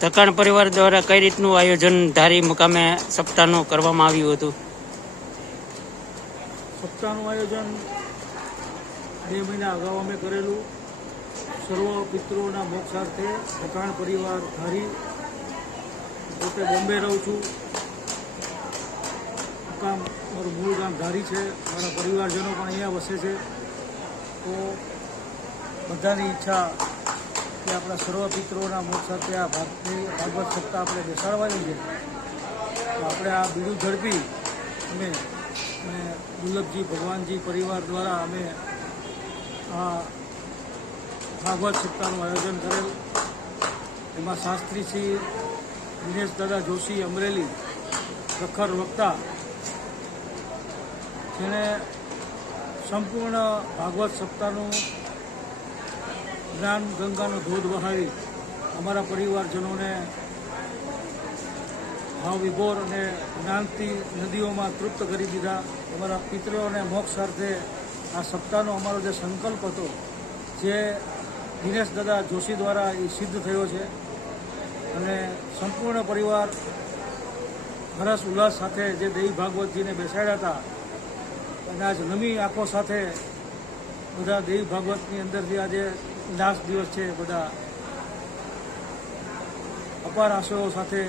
ધકાણ પરિવાર દ્વારા કઈ રીતનું આયોજન ધારી મુકામે સપ્તાહનું કરવામાં આવ્યું હતું? સપ્તાહનું આયોજન 2 મહિના અગાઉ અમે કરેલું. સર્વ પિતૃઓના મોક્ષાર્થે ધકાણ પરિવાર ધારી. પોતે બોમ્બે રહું છું. મારું મૂળ ગામ ધારી છે. મારા પરિવારજનો પણ અહીંયા વસે છે. તો બધાની ઈચ્છા કે આપણા સર્વ પિતૃઓના મોક્ષાર્થે આ ભાગવત સપ્તાહ આપણે બેસાડવાની છે. તો આપણે આ બીડું ઝડપી અમે અને દુર્લભજી ભગવાનજી પરિવાર દ્વારા અમે આ ભાગવત સપ્તાહનું આયોજન કરેલ. એમાં શાસ્ત્રી શ્રી દિનેશ દાદા જોશી અમરેલી, પ્રખર વક્તા, જેણે સંપૂર્ણ ભાગવત સપ્તાહનું જ્ઞાન ગંગાનો ધોધ વહાવી અમારા પરિવારજનોને ભાવ વિભોર અને જ્ઞાનથી નદીઓમાં તૃપ્ત કરી દીધા. અમારા પિતૃઓને મોક્ષાર્થે આ સપ્તાહનો અમારો જે સંકલ્પ હતો, જે દિનેશ દાદા જોશી દ્વારા એ સિદ્ધ થયો છે. અને સંપૂર્ણ પરિવાર હરસ ઉલ્લાસ સાથે જે દેવી ભાગવતજીને બેસાડ્યા હતા અને આજ નમી આંખો સાથે બધા દેવી ભાગવતની અંદરથી આજે લાસ્ટ દિવસ છે, બધા અપાર આશયો સાથે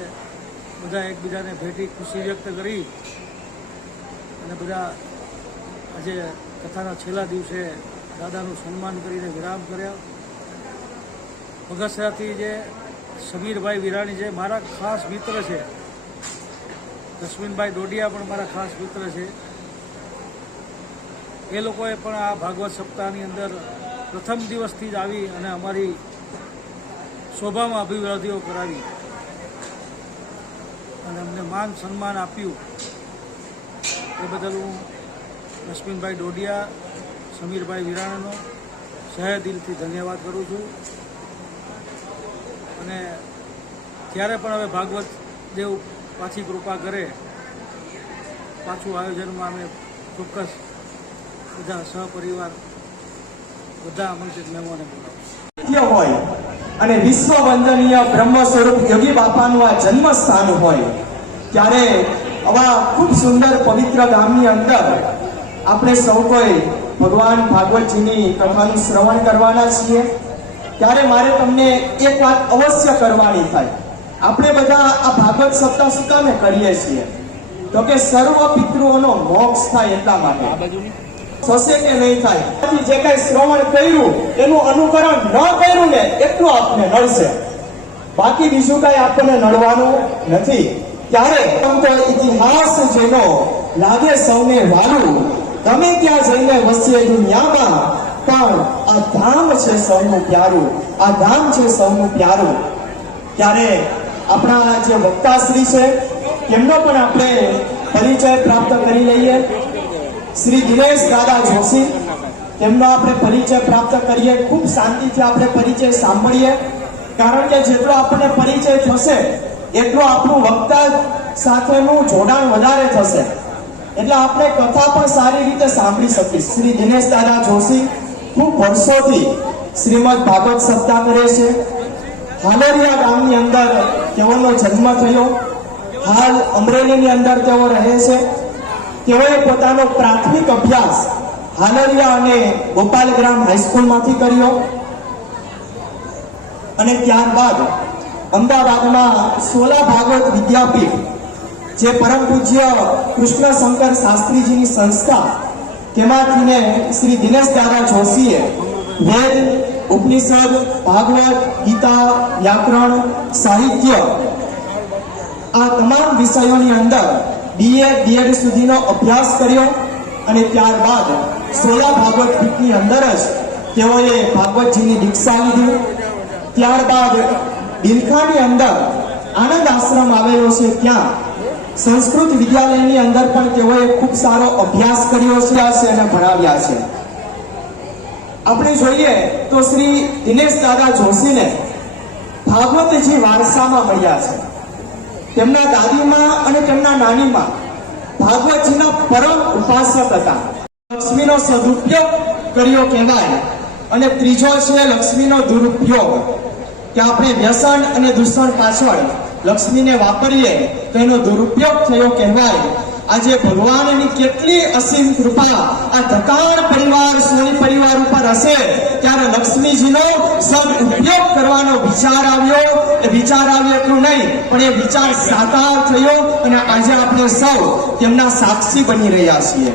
બધા એકબીજાને ભેટી ખુશી વ્યક્ત કરી અને બધા આજે કથાના છેલ્લા દિવસે દાદાનું સન્માન કરીને વિરામ કર્યા. બગસરાથી જે સમીરભાઈ વિરાણી જે મારા ખાસ મિત્ર છે, જસ્મીનભાઈ ડોડિયા પણ મારા ખાસ મિત્ર છે, એ લોકોએ પણ આ ભાગવત સપ્તાહની અંદર પ્રથમ દિવસથી જ આવી અને અમારી શોભામાં અભિવૃદ્ધિઓ કરાવી અને અમને માન સન્માન આપ્યું. એ બદલ હું જસ્મીનભાઈ ડોડિયા, સમીરભાઈ વિરાણાનો સહે દિલથી ધન્યવાદ કરું છું. અને ત્યારે પણ હવે ભાગવત દેવ પાછી કૃપા કરે, પાછું આયોજનમાં અમે ચોક્કસ બધા સહપરિવાર બધા આમંત્રિત મહેમાનો બોલાવશું હોય અને વિશ્વ વંદનીય બ્રહ્મ સ્વરૂપ યોગી બાપાનું આ જન્મ સ્થાન હોય ત્યારે આવા ખૂબ સુંદર પવિત્ર ગામની અંદર આપણે સૌ કોઈ ભગવાન ભાગવતજીની કથાનું શ્રવણ કરવાના છીએ. ત્યારે મારે તમને એક વાત અવશ્ય કરવાની થાય. આપણે બધા આ ભાગવત સપ્તાહ શું કામે કરીએ છીએ? તો કે સર્વ પિતૃઓનો મોક્ષ થાય એટલા માટે. થશે કે નહીં થાય, જે કઈ શ્રવણ કર્યું એનું અનુકરણ ન કર્યું ને એટલું આપને નડશે, બાકી બીજું કઈ આપણને નડવાનું નથી. ત્યારે ઇતિહાસ જેનો લાગે સૌને વાલું, તમે ક્યાં જઈને વસીએ દુનિયામાં, પણ આ ધામ છે સૌનું પ્યારું, આ ધામ છે સૌનું પ્યારું. ત્યારે આપણા જે વક્તાશ્રી છે તેમનો પણ આપણે પરિચય પ્રાપ્ત કરી લઈએ. શ્રી દિનેશ દાદા જોશી, તેમનો આપણે પરિચય પ્રાપ્ત કરીએ. ખૂબ શાંતિથી આપણે પરિચય સાંભળીએ, કારણ કે જેટલો આપણને પરિચય થશે એટલું આપણું વક્તા સાથેનું જોડાણ વધારે થશે, એટલે આપણે કથા પણ સારી રીતે સાંભળી શકીશું. શ્રી દિનેશ દાદા જોશી ખૂબ વર્ષોથી શ્રીમદ ભાગવત સપ્તાહ કરે છે. હાલોરિયા ગામની અંદર તેઓનો જન્મ થયો. હાલ અમરેલીની અંદર તેઓ રહે છે. તેઓએ પોતાનો પ્રાથમિક અભ્યાસ હાલરિયા અને ગોપાલગ્રામ હાઈસ્કૂલમાંથી કર્યો અને ત્યારબાદ અમદાવાદમાં સોલા ભાગવત વિદ્યાપીઠ, જે પરમ પૂજ્ય કૃષ્ણ શંકર શાસ્ત્રીજીની સંસ્થા, તેમાંથીને શ્રી દિનેશ દાદા જોશીએ વેદ, ઉપનિષદ, ભાગવત, ગીતા, વ્યાકરણ, સાહિત્ય આ તમામ વિષયોની અંદર BA, DED સુધીનો અભ્યાસ કર્યો અને ત્યારબાદ સોલા ભાગવત પીઠની અંદર જ તેઓએ ભાગવતજીની દીક્ષા લીધી. ત્યારબાદ બિલખાની અંદર આનંદ આશ્રમ આવેલો છે, ત્યાં સંસ્કૃત વિદ્યાલયની અંદર પણ તેઓએ ખૂબ સારો અભ્યાસ કર્યો છે અને ભણાવ્યા છે. આપણે જોઈએ તો શ્રી દિનેશ દાદા જોશીને ભાગવતજી વારસામાં મળ્યા છે. તેમના દાદીમાં અને તેમના નાનીમાં ભાગવતજીના પરમ ઉપાસક હતા. લક્ષ્મીનો સદુપયોગ કર્યો કહેવાય અને ત્રીજો છે લક્ષ્મીનો દુરુપયોગ. કે આપણે વ્યસન અને દૂષણ પાછળ લક્ષ્મીને વાપરીએ તો એનો દુરુપયોગ થયો કહેવાય. આજે ભગવાનની કેટલી અસીમ કૃપા આ ધકાણ પરિવાર સોની પરિવાર ઉપર હશે ત્યારે લક્ષ્મીજીનો સદઉપયોગ કરવાનો વિચાર આવ્યો. એ વિચાર આવ્યો એટલું નહીં પણ એ વિચાર સાકાર થયો અને આજે આપણે સૌ તેમના સાક્ષી બની રહ્યા છીએ.